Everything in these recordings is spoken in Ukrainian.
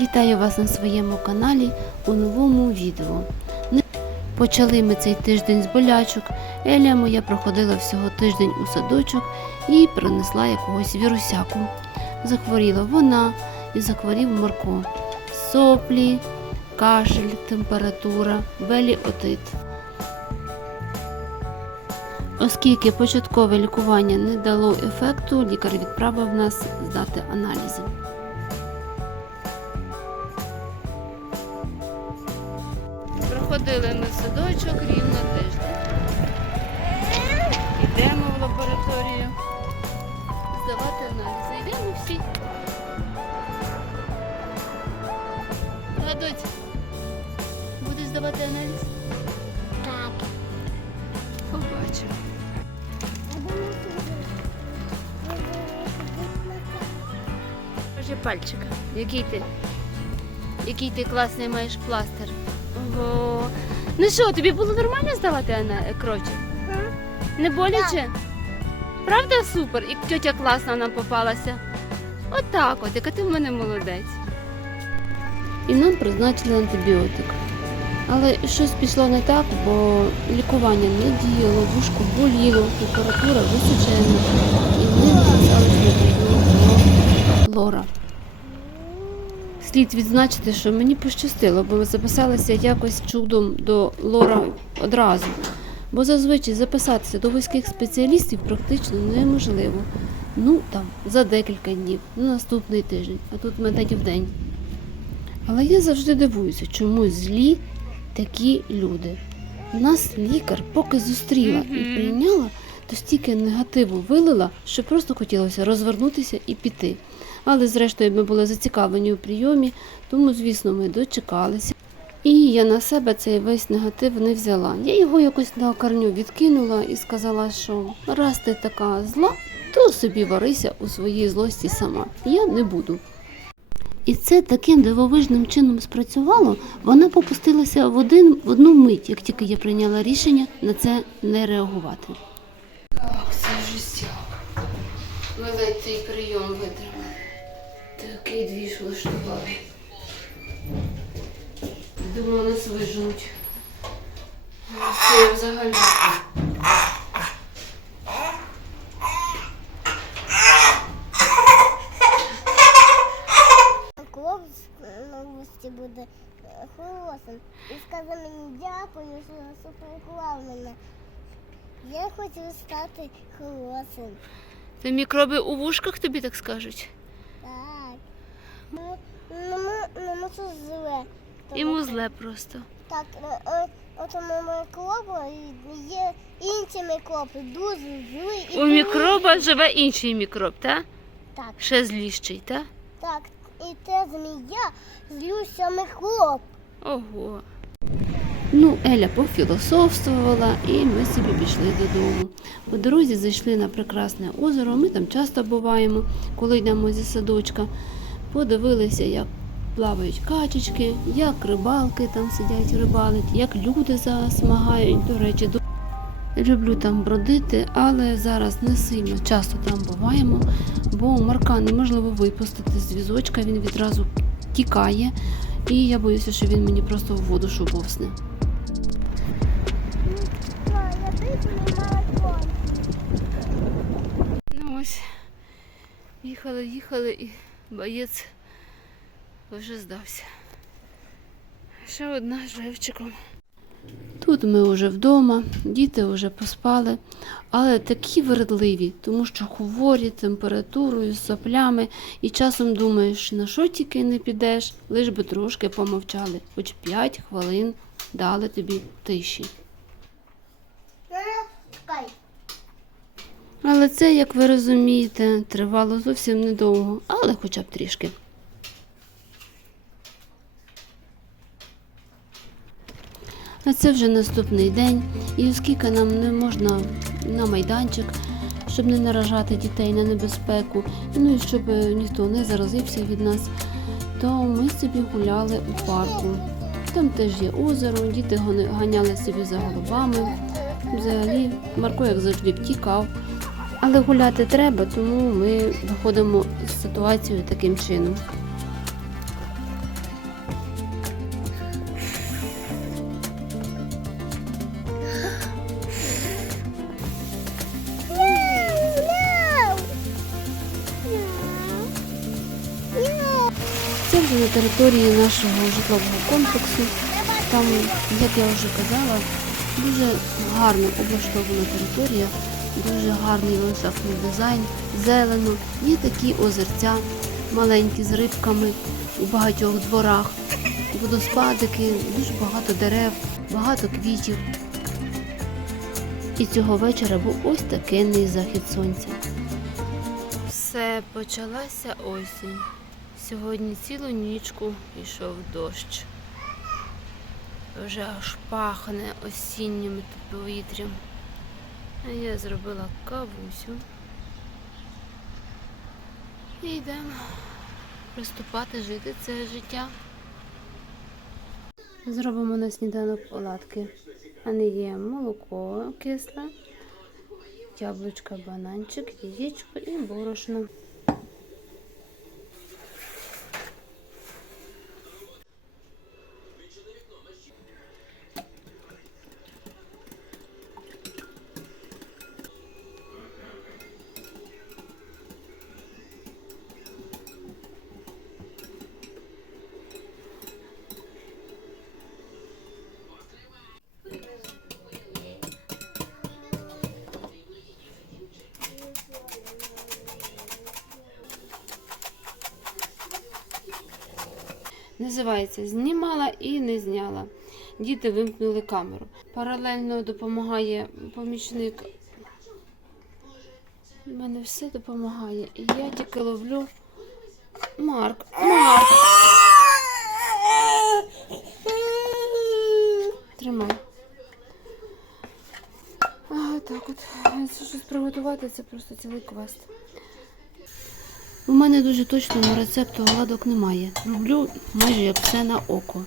Вітаю вас на своєму каналі у новому відео. Почали ми цей тиждень з болячок. Еля моя проходила всього тиждень у садочок і принесла якогось вірусяку. Захворіла вона і захворів Марко. Соплі, кашель, температура, веліотит. Оскільки початкове лікування не дало ефекту, лікар відправив нас здати аналізи. Проходили ми в садочок рівно тиждень. Йдемо в лабораторію здавати аналізи. Йдемо всі. Гадуть, будеш здавати аналіз? Так. Побачимо. Покажи пальчика. Який ти? Який ти класний маєш пластир? Ого. Ну що, тобі було нормально здавати ана- крочок? Не боляче? Правда супер? І тьотя класна нам попалася. Отак от, яка ти в мене молодець. І нам призначили антибіотик. Але щось пішло не так, бо лікування не діяло, вушко боліло, температура височена, і ми записалися лора. Слід відзначити, що мені пощастило, бо ми записалися якось чудом до лора одразу. Бо зазвичай записатися до вузьких спеціалістів практично неможливо. Ну там за декілька днів, на наступний тиждень, а тут ми день в день. Але я завжди дивуюся, чому злі такі люди. Нас лікар поки зустріла і прийняла, то стільки негативу вилила, що просто хотілося розвернутися і піти. Але зрештою ми були зацікавлені у прийомі, тому, звісно, ми дочекалися. І я на себе цей весь негатив не взяла. Я його якось на корню відкинула і сказала, що раз ти така зла, то собі варися у своїй злості сама. Я не буду. І це таким дивовижним чином спрацювало, вона попустилася в, один, в одну мить, як тільки я прийняла рішення на це не реагувати. Ах, це жестяк. Ми ледь цей прийом витримали. Такий двіж влаштували. Думаю, нас виженуть. Це взагалі. Хлопець на вусті буде е, холосим і скаже мені дякую, що супоклав мене. Я хочу стати холосим. Це мікроби у вушках тобі так скажуть? Ну, ну, це зле. Йому зле просто. Так, е, е, от у мікроба є інші мікроби, дуже злі. У мікроба живе інший мікроб, так? Так, Ще зліщий, так? так. І те змія злюся мікроб. Ого. Ну, Еля пофілософствувала, і ми собі пішли додому. По дорозі зайшли на прекрасне озеро. Ми там часто буваємо, коли йдемо зі садочка. Подивилися, як плавають качечки, як рибалки там сидять, рибалять, як люди засмагають. До речі, люблю там бродити, але зараз не сильно часто там буваємо, бо Марка неможливо випустити з візочка, він відразу тікає. І я боюся, що він мені просто в воду марафон. Ну ось, їхали, їхали і боєць вже здався. Ще одна з живчиком. Тут ми вже вдома, діти вже поспали, але такі вередливі, тому що хворі температурою, соплями, і часом думаєш, на що тільки не підеш, лиш би трошки помовчали, хоч 5 хвилин дали тобі тиші. Чекай. Але це, як ви розумієте, тривало зовсім недовго, але хоча б трішки. А це вже наступний день, і оскільки нам не можна на майданчик, щоб не наражати дітей на небезпеку, ну і щоб е, ніхто не заразився від нас, то ми собі гуляли у парку. Там теж є озеро, діти ганяли собі за голубами. Взагалі, Марко, як завжди, втікав. Але гуляти треба, тому ми виходимо з ситуацією таким чином. Це вже на території нашого житлового комплексу. Там, як я вже казала, дуже гарно облаштована територія дуже гарний ландшафтний дизайн, зелено. Є такі озерця маленькі з рибками у багатьох дворах, водоспадики, дуже багато дерев, багато квітів. І цього вечора був ось такенний захід сонця. Все, почалася осінь. Сьогодні цілу нічку йшов дощ. Вже аж пахне осіннім повітрям. Я зробила кавусю. І йдемо приступати жити це життя. Зробимо на сніданок оладки. А не є молоко кисле, яблучка, бананчик, яєчко і борошно. Називається Знімала і не зняла. Діти вимкнули камеру. Паралельно допомагає помічник. У мене все допомагає. І я тільки ловлю. Марк, Марк, тримай. А, так от. Щось приготувати, це просто цілий квест. У мене дуже точного рецепту оладок немає. Роблю майже як все на око.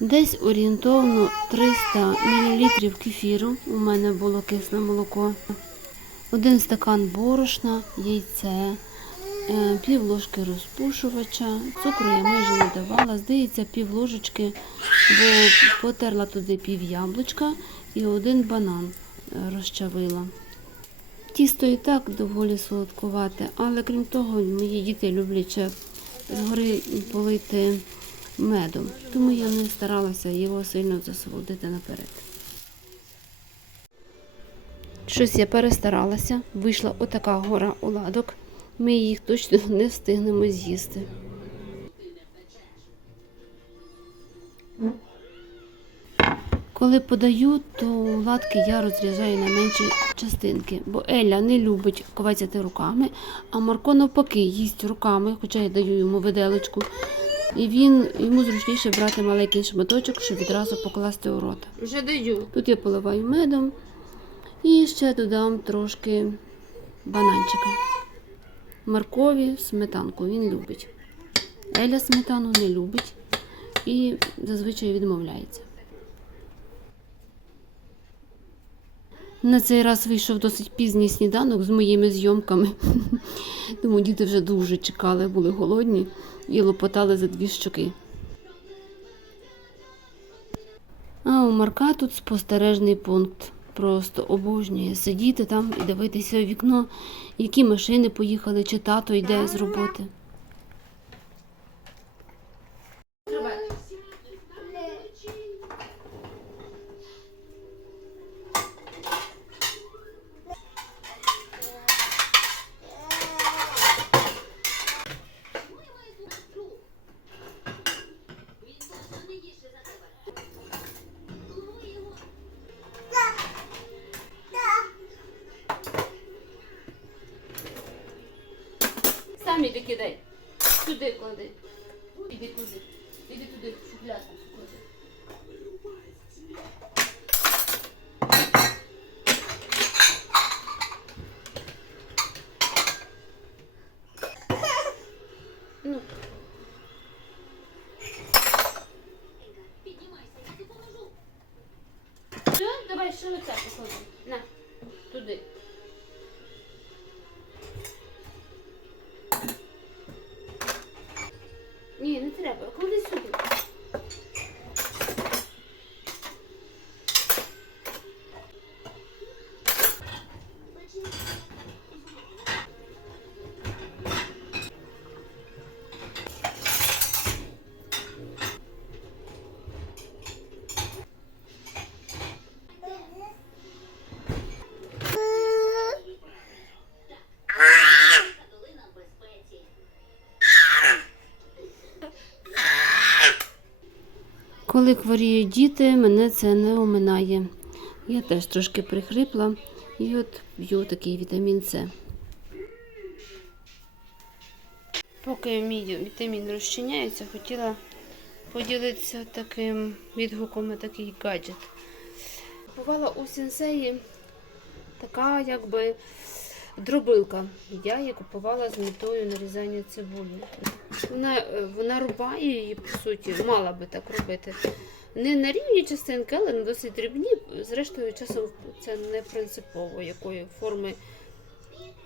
Десь орієнтовно 300 мл кефіру. У мене було кисле молоко. Один стакан борошна, яйце, е, пів ложки розпушувача. Цукру я майже не давала. Здається, пів ложечки, бо потерла туди пів яблучка і один банан розчавила. Тісто і так доволі солодкувате, але крім того, мої діти люблять згори полити медом, тому я не старалася його сильно засолодити наперед. Щось я перестаралася, вийшла отака гора оладок. Ми їх точно не встигнемо з'їсти. Коли подаю, то ладки я розрізаю на менші частинки, бо Еля не любить ковацяти руками, а Марко навпаки їсть руками, хоча я даю йому виделочку. І він йому зручніше брати маленький шматочок, щоб відразу покласти у рота. Вже даю. Тут я поливаю медом і ще додам трошки бананчика. Маркові сметанку він любить. Еля сметану не любить і зазвичай відмовляється. На цей раз вийшов досить пізній сніданок з моїми зйомками. Тому діти вже дуже чекали, були голодні і лопотали за дві щоки. А у Марка тут спостережний пункт. Просто обожнює сидіти там і дивитися у вікно, які машини поїхали, чи тато йде з роботи. Сам іди кидай. Сюди клади. Іди туди. Іди туди, клади. Коли хворіють діти, мене це не оминає. Я теж трошки прихрипла і от п'ю такий вітамін С. Поки мій вітамін розчиняється, хотіла поділитися таким відгуком на такий гаджет. Бувала у сенсеї така якби дробилка. Я її купувала з метою нарізання цибулі. Вона, е, вона рубає її, по суті, мала би так робити. Не на рівні частинки, але на досить дрібні. Зрештою, часом це не принципово, якої форми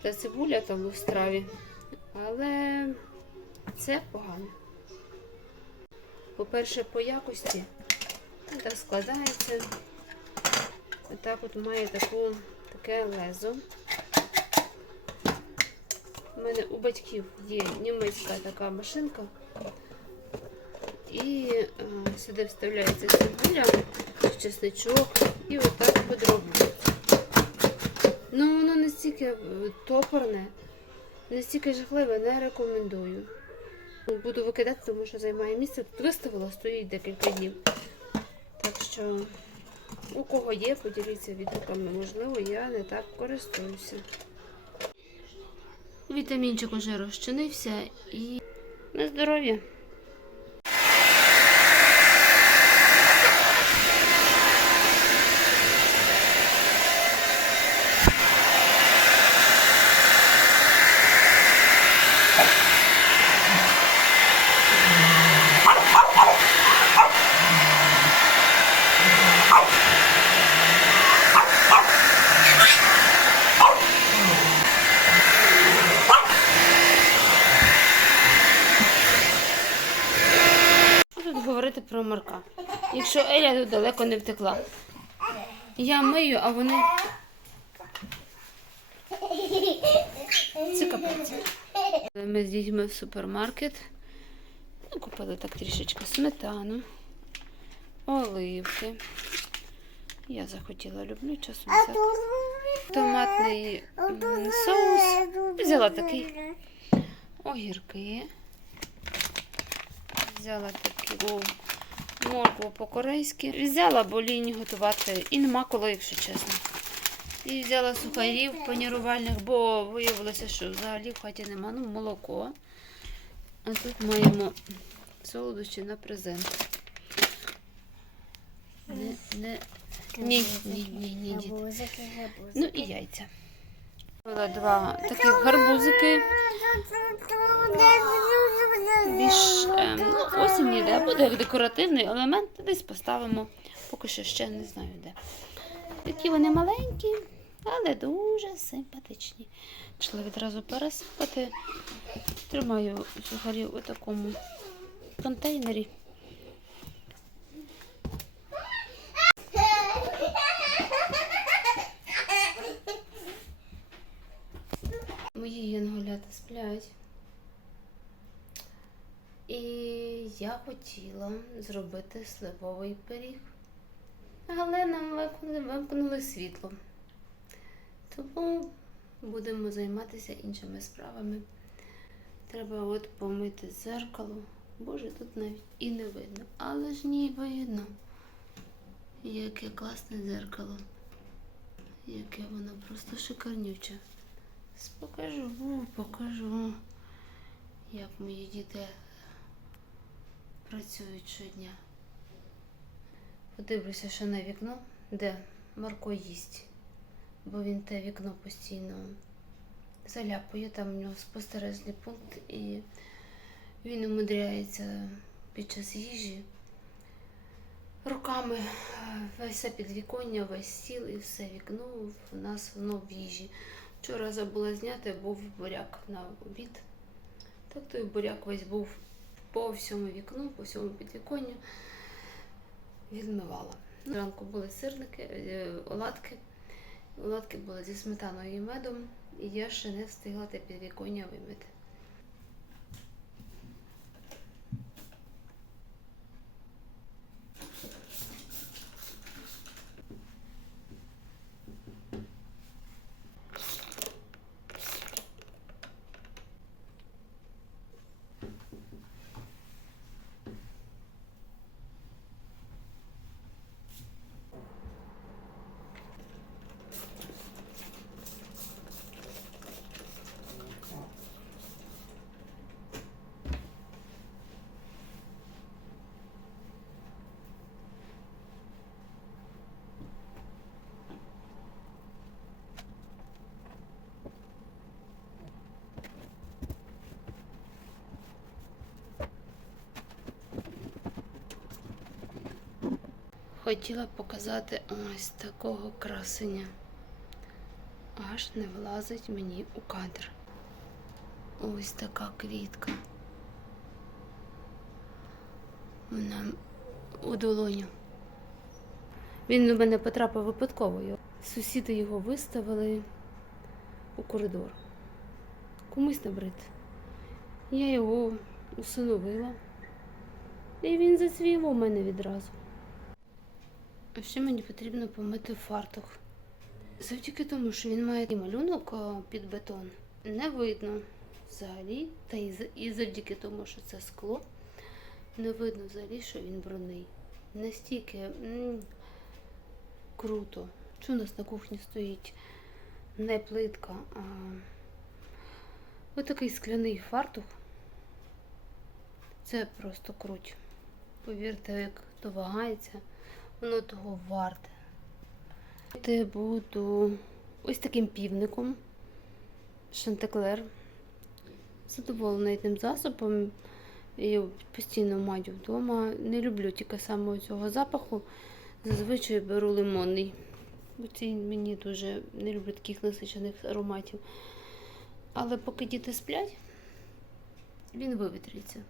та цибуля там у страві. Але це погано. По-перше, по якості так складається. Отак от має таку, таке лезо. У мене у батьків є німецька така машинка. І е, сюди вставляється цибуля, чесничок і отак подроблюється. Ну, воно настільки е, топорне, настільки жахливе, не рекомендую. Буду викидати, тому що займає місце. Тут виставила, стоїть декілька днів. Так що, у кого є, поділіться відгуками. Можливо, я не так користуюся. Вітамінчик уже розчинився і на здоров'я. Що тут говорити про Марка? Якщо Еля тут далеко не втекла. Я мию, а вони. Це капець. Ми з дітьми в супермаркет. Ну, Купили так трішечки сметану, оливки. Я захотіла, люблю часом взяти. Томатний соус. Взяла такий. Огірки. Взяла таку моркву по-корейськи. Взяла, бо лінь готувати. І нема коли, якщо чесно. І взяла сухарів панірувальних, бо виявилося, що взагалі в хаті нема. Ну, молоко. А тут маємо солодощі на презент. Не, не... Ні, ні, ні, ні, гарбузики. Ну і яйця. Купила два таких гарбузики. Більш ем, осінь йде, буде як декоративний елемент, десь поставимо. Поки що ще не знаю де. Такі вони маленькі, але дуже симпатичні. Пішла відразу пересипати. Тримаю сухарів у такому контейнері. Мої янголята сплять. І я хотіла зробити сливовий пиріг. Але нам вимкнули, світло. Тому будемо займатися іншими справами. Треба от помити зеркало. Боже, тут навіть і не видно. Але ж ні, видно. Яке класне дзеркало. Яке воно просто шикарнюче. Покажу, покажу, як мої діти працюють щодня. Подивлюся ще на вікно, де Марко їсть, бо він те вікно постійно заляпує, там у нього спостережний пункт, і він умудряється під час їжі руками е, весь підвіконня, весь стіл і все вікно в нас воно в їжі. Вчора забула зняти, був буряк на обід. Так той буряк весь був по всьому вікну, по всьому підвіконню. Відмивала. Зранку були сирники, е, оладки. Оладки були зі сметаною і медом, і я ще не встигла те підвіконня вимити. Хотіла показати ось такого красення. Аж не влазить мені у кадр. Ось така квітка. Вона у долоню. Він у мене потрапив випадково. Сусіди його виставили у коридор. Комусь набрид. Я його усиновила. І він зацвів у мене відразу. А ще мені потрібно помити фартух. Завдяки тому, що він має малюнок під бетон, не видно взагалі, та і, завдяки тому, що це скло, не видно взагалі, що він брудний. Настільки м, круто. Що у нас на кухні стоїть не плитка, а отакий скляний фартух. Це просто круть. Повірте, як то вагається, воно того варте. Я буду ось таким півником. Шантеклер. Задоволена тим засобом. Я постійно маю вдома. Не люблю тільки саме цього запаху. Зазвичай беру лимонний. Бо цей мені дуже не люблю таких насичених ароматів. Але поки діти сплять, він вивітриться.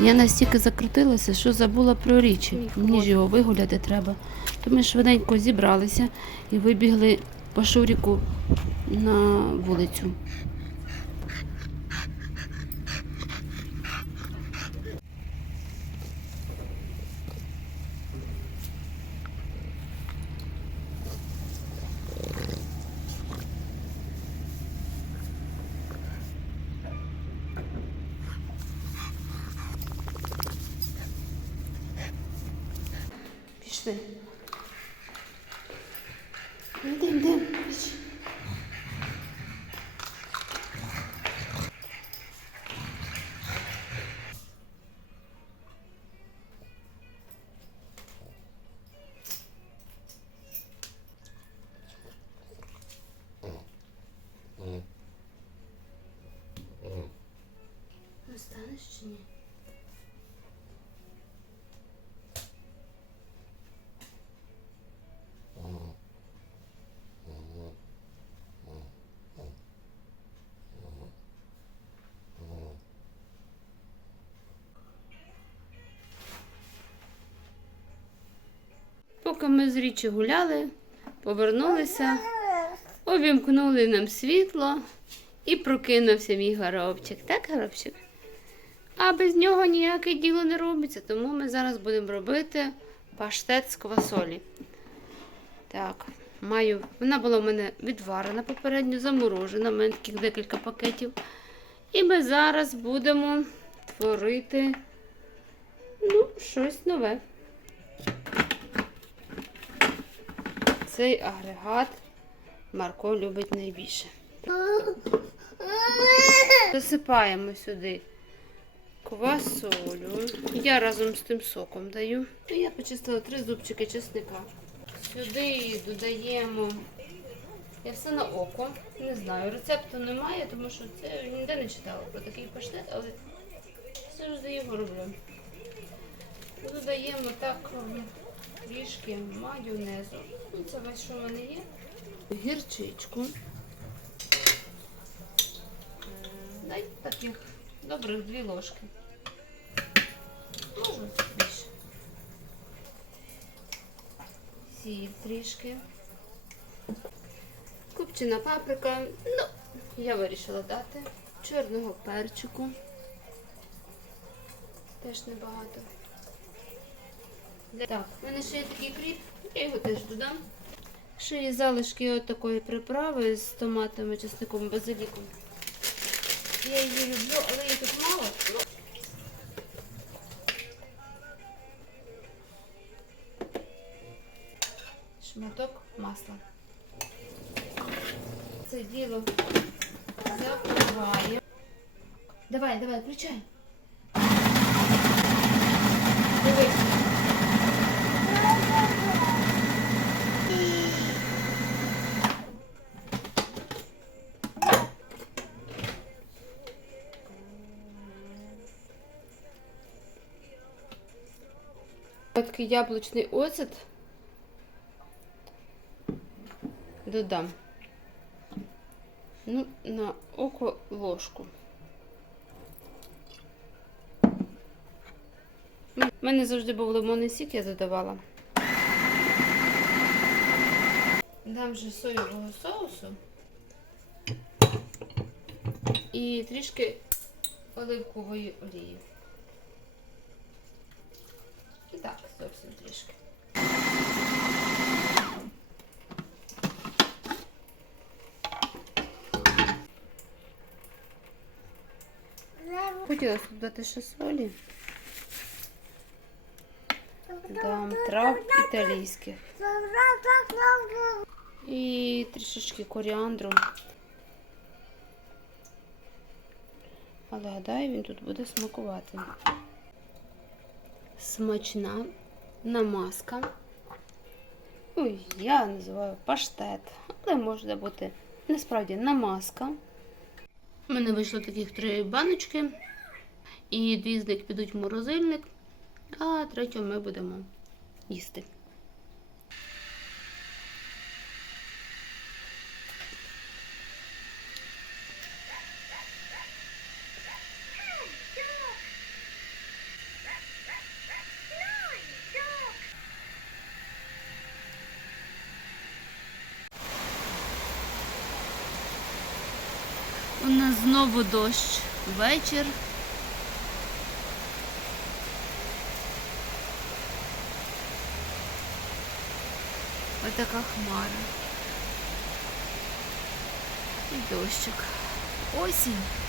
Я настільки закрутилася, що забула про річі. Мені ж його вигуляти треба. То ми швиденько зібралися і вибігли по Шуріку на вулицю. Ні? Поки ми з річі гуляли, повернулися, увімкнули нам світло І прокинувся мій горобчик, так, горобчик? Без нього ніяке діло не робиться, тому ми зараз будемо робити паштет з квасолі. Так, маю. Вона була в мене відварена попередньо, заморожена, в мене таких декілька пакетів. І ми зараз будемо творити ну, щось нове. Цей агрегат Марко любить найбільше. Засипаємо сюди квасолю. Я разом з тим соком даю. І я почистила три зубчики чесника. Сюди додаємо. Я все на око. Не знаю. Рецепту немає, тому що це ніде не читала про такий паштет, але завжди його роблю. Додаємо так трішки майонезу. Ну, Це весь, що в мене є. Гірчичку. Дай таких добрих дві ложки. Можна більше. Сіль трішки. Купчена паприка. Ну, я вирішила дати. Чорного перчику. Теж небагато. Так, в мене ще є такий кріп, я його теж додам. Ще є залишки от такої приправи з томатами, чесником, базиліком. Я її люблю, але її тут мало. Шматок масла. Це діло закриває. Давай, давай, включай. Дивись. Такий яблучний оцет додам. Ну, на око ложку. У мене завжди був лимонний сік, я додавала. Дам же соєвого соусу і трішки оливкової олії. І так, зовсім трішки. Хотілося б додати ще солі. Дам трав італійських. І трішечки коріандру. Але гадаю, він тут буде смакувати. Смачна намазка. Ой, я називаю паштет, але може бути насправді намазка. У мене вийшло таких три баночки, і дві з них підуть в морозильник, а третю ми будемо їсти. У нас знову дощ. Вечір. Ось така хмара. І дощик. Осінь.